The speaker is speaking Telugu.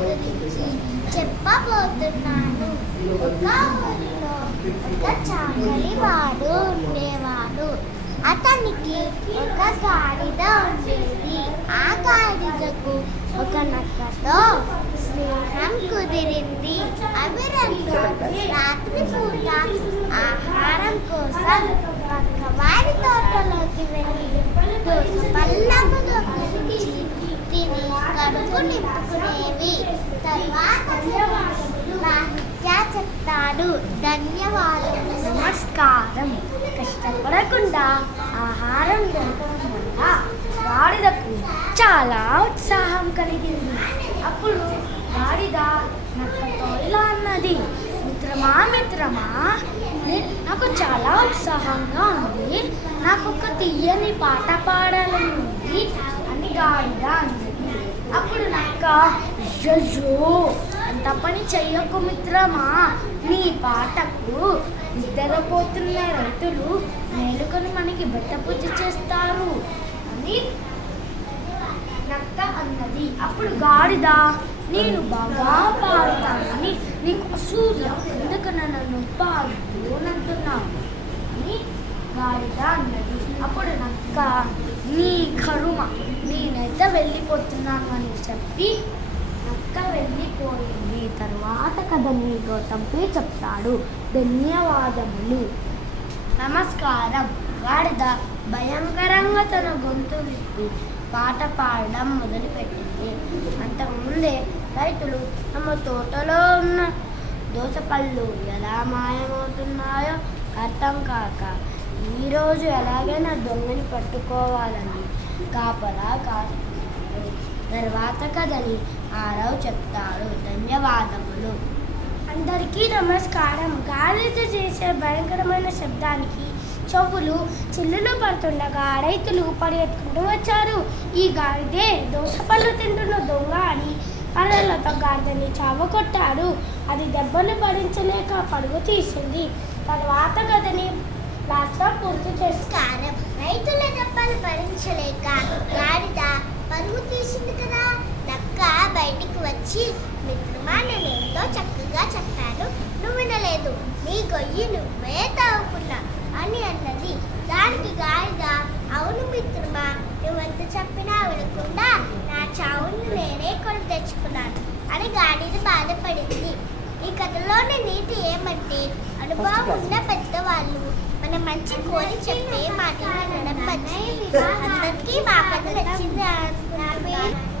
గురించి చెప్పబోతున్నాను. ఒక ఊరిలో ఒక చాకలివాడు ఉండేవాడు. అతనికి ఒక గాడిద ఉండేది. ఆ గాడిదకు ఒక నక్కతో స్నేహం కుదిరింది. అవి రెండు రాత్రి పూట ఆహారం కోసం పక్కవారి తోటలోకి వెళ్ళి దోస పళ్ళము దొంగిలించి తిని కడుపు నింపుకునేవి. తర్వాత రాహిత్య చెప్తాడు. ధన్యవాదాలు. నమస్కారం. కష్టపడకుండా ఆహారం దొరకడం వల్ల గాడిదకు చాలా ఉత్సాహం కలిగింది. అప్పుడు గాడిద నక్కతో ఇలా అన్నది, మిత్రమా మిత్రమా, నాకు చాలా ఉత్సాహంగా ఉంది, నాకు ఒక తీయని పాట పాడాలని ఉంది అని గాడిద అన్నది. అప్పుడు నక్క, అయ్యో అంత పని చెయ్యకు మిత్రమా, నీ పాటకు నిద్రపోతున్న రైతులు మేలుకొని మనకి బట్ట పూజ చేస్తారు అని నక్క అన్నది. అప్పుడు గాడిద, నేను బాగా పాడుతానని నీకు అసూయ, ఎందుకన్నా నన్ను పాడుతూనంటున్నావు అని గాడిద అన్నది. అప్పుడు నక్క, నీ కరుమ, నేనైతే వెళ్ళిపోతున్నాను అని చెప్పి నక్క వెళ్ళిపోయింది. తర్వాత కథని గౌతమ్కి చెప్తాడు. ధన్యవాదములు. నమస్కారం. గాడిద భయంకరంగా తన గొంతు విప్పి పాట పాడడం మొదలుపెట్టింది. అంతకుముందే రైతులు తమ తోటలో ఉన్న దోసపళ్ళు ఎలా మాయమవుతున్నాయో అర్థం కాక ఈరోజు ఎలాగైనా దొంగని పట్టుకోవాలని కాపలా కాస్తున్నారు. తర్వాత కథని ఆరవ్ చెప్తాడు. ధన్యవాదములు. అందరికీ నమస్కారం. గాడిద చేసే భయంకరమైన శబ్దానికి చెవులు చిల్లులు పడుతుండగా రైతులు పరిగెత్తుకుంటూ వచ్చారు. ఈ గాడిదే దోసపళ్ళు తింటున్న దొంగ అని కర్రలతో గాడిదని చావకొట్టాడు. అది దెబ్బలు భరించలేక పరుగు తీసింది. తర్వాత కథని లాస్ట్లో పూర్తి చేస్తారు. రైతుల దెబ్బలు భరించలేక గాడిద పరుగు తీసింది కదా. నక్క బయటికి వచ్చి, మిత్రమా నేనేంతో చక్కగా చెప్పాను, నువ్వు వినలేదు, నీ గొయ్యి నువ్వే తవ్వుకున్నా అని అన్నది. దానికి గాడిద, అవును మిత్రమా, నువ్వెంత చెప్పినా వినకుండా నా చావును నేనే కొని తెచ్చుకున్నాను అని గాడిద బాధపడింది. ఈ కథలోని నీతి ఏమంటే, అనుభవం ఉన్న పెద్దవాళ్ళు మన మంచి కోరి చెప్పే మాటలు వినడం మంచిది. అందరికీ మా కథ నచ్చింది అనుకుంటున్నాను.